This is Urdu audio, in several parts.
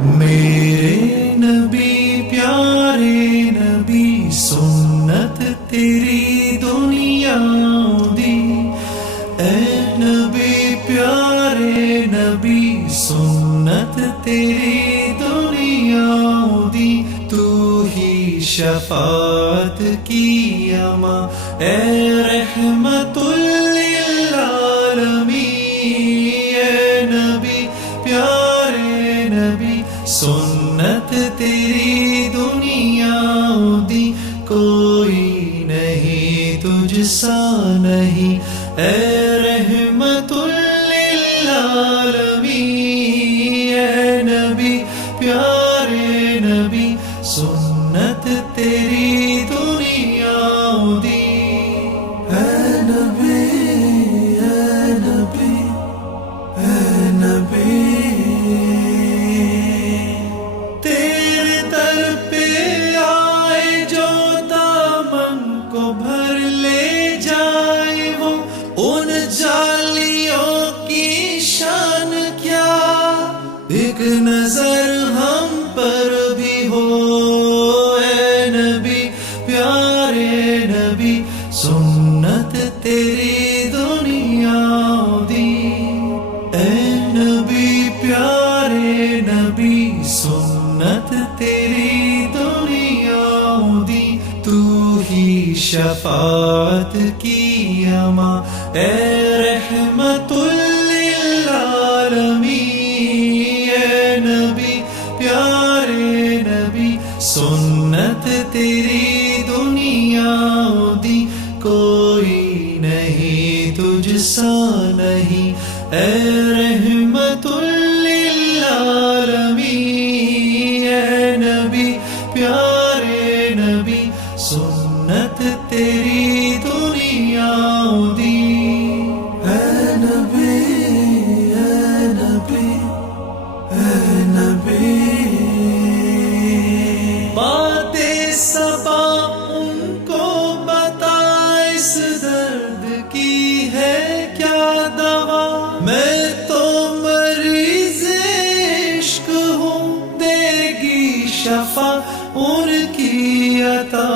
میرے نبی پیارے نبی سنت تیری دنیا دی، اے نبی پیارے نبی سنت تیری دنیا دی، تو ہی شفاعت کی اما اے رحمت للعالمین، اے نبی پیارے نبی سنت تیری دنیا دی، کوئی نہیں تجھ سا نہیں اے رحمت للعالمین، اے نبی پیارے نبی سنت تیری دنیا دی، اے نبی اے نبی اے نبی، تیرے در پہ آئے جو دامن کو بھر لے جائے، وہ ان جالیوں کی شان کیا، ایک نظر ہم پر بھی ہو اے نبی پیارے نبی سنت تیری دنیا دی، اے نبی پیارے نبی سنت تیری دنیا دی، تو ہی شفاعت کی اما اے رحمت للعالمین، اے نبی پیارے نبی سنت تیری دنیا دی، کوئی نہیں تجھ سا نہیں اے رحمت للعالمین، اے نبی پیارے نبی سنت تیری دنیا دی، اے نبی اے نبی اے نبی، باتیں صبا ان کو بتا اس درد کی ہے کیا دوا، میں تو مریض عشق ہوں، دے گی شفا ان کی عطا،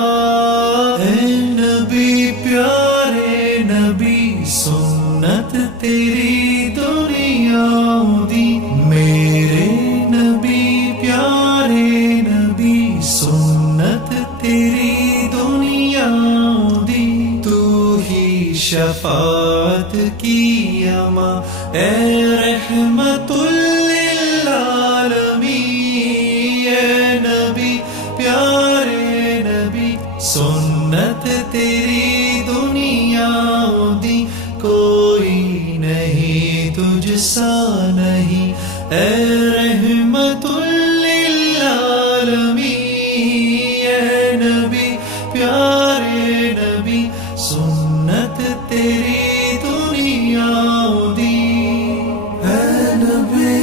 اے نبی پیارے نبی سنت تیری دنیا دی، میرے نبی پیارے نبی سنت تیری دنیا دی، تو ہی شفاعت کی اما اے رحمت للعالمین، اے نبی پیارے نبی سنت تیری دنیا دی، کوئی نہیں تجھ سا نہیں اے رحمت للعالمین، اے نبی پیارے نبی سنت تیری دنیا دی، اے نبی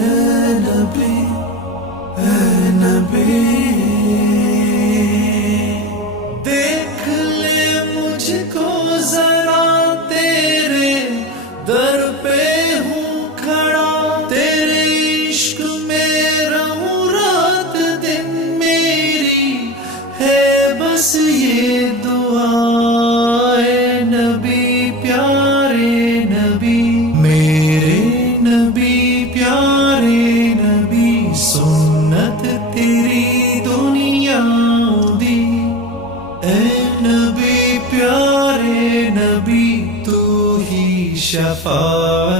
اے نبی اے نبی، دیکھ لے مجھ کو ذرا تیرے در پہ ہوں کھڑا، تیرے عشق میں رہوں رات دن، میری ہے بس یہ دعا، اے نبی پیارے نبی، میرے نبی پیارے نبی سنت تیری دنیا دی، اے نبی پیارے نبی تو ہی شفاعت